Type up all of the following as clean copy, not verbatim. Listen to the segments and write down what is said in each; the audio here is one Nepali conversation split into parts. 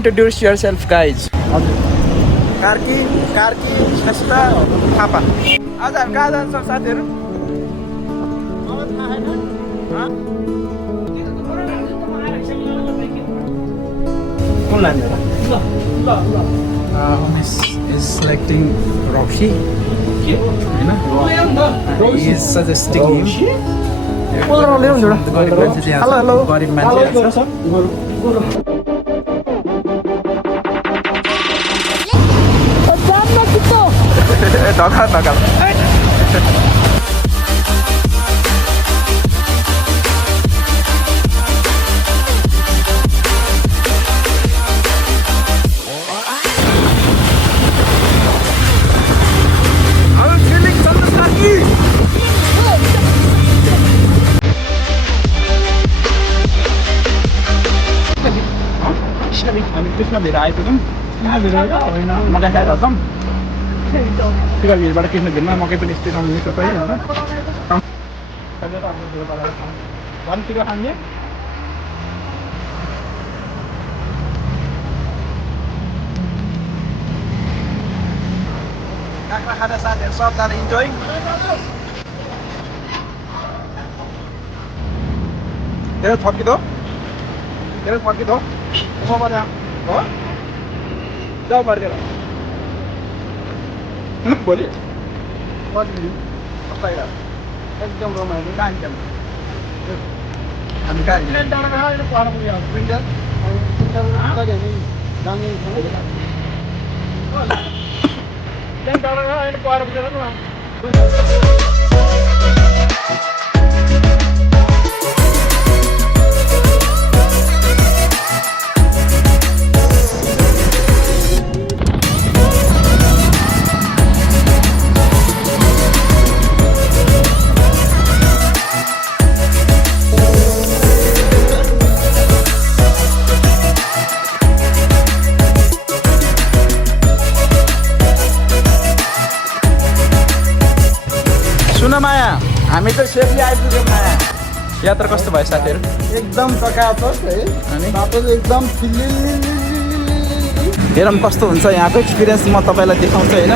introduce yourself, guys. कार्की सस्ता थापा आज हामी कहाँ जान्छ साथीहरू कुन लाने is selecting Roshi. He is suggesting him. Hello. Dhakal हामी त्यसमा धेरै आइपुग्यौँ मकै खाएर जाउँ टिका भिरबाट किस्न भिरमा मकै पनि यस्तै राम्रै सबै होइन टिका खाने काँक्रा खाँदा साथीहरू सबजना इन्जोय तेरो फर्किदो हो जाऊ फर्केर भोलि एकदम रमाइलो कहाँ हामी सुन माया हामी त सेफली आइपुग्यौँ माया यात्रा कस्तो भयो साथीहरू एकदम टकाटक है अनि बाटो चाहिँ एकदम हेरौँ कस्तो हुन्छ यहाँको एक्सपिरियन्स म तपाईँलाई देखाउँछु होइन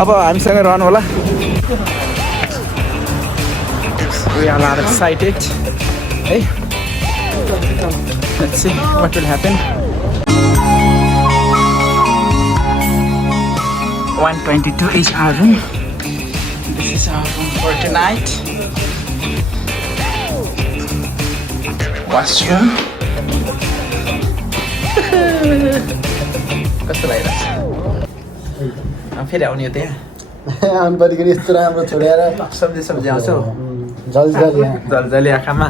अब हामीसँग रहनु होला We are excited है Let's see what will happen 122 is our room. This is our room for tonight. Washroom. कस्तो लागिरहेछ फेरि आउने हो त्यहाँ हामी पनि यस्तो राम्रो छोडेर सब्जी आउँछ जल्दी आँखामा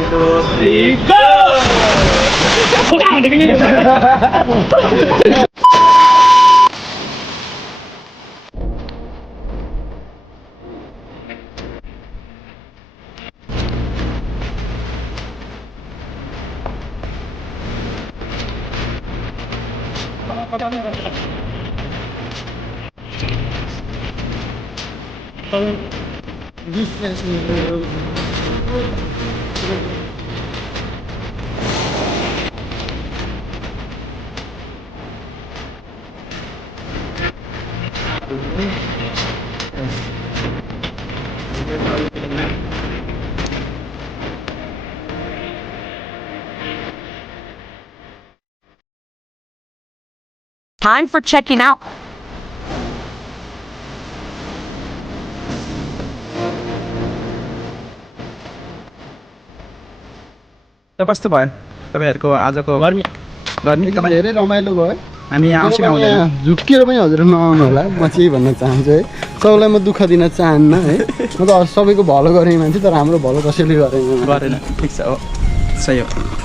2, 3, go! Time for checking out. त कस्तो भयो तपाईँहरूको आजको गर्मी एकदमै धेरै रमाइलो भयो हामी यहाँ आउँछौँ आउँदैन यहाँ झुक्किएर पनि हजुर नआउनु होला म चाहिँ भन्न चाहन्छु है सबैलाई म दुःख दिन चाहन्न है म त सबैको भलो गर्ने मान्छे तर हाम्रो भलो कसैले गरेन गरेन ठिक छ हो सही हो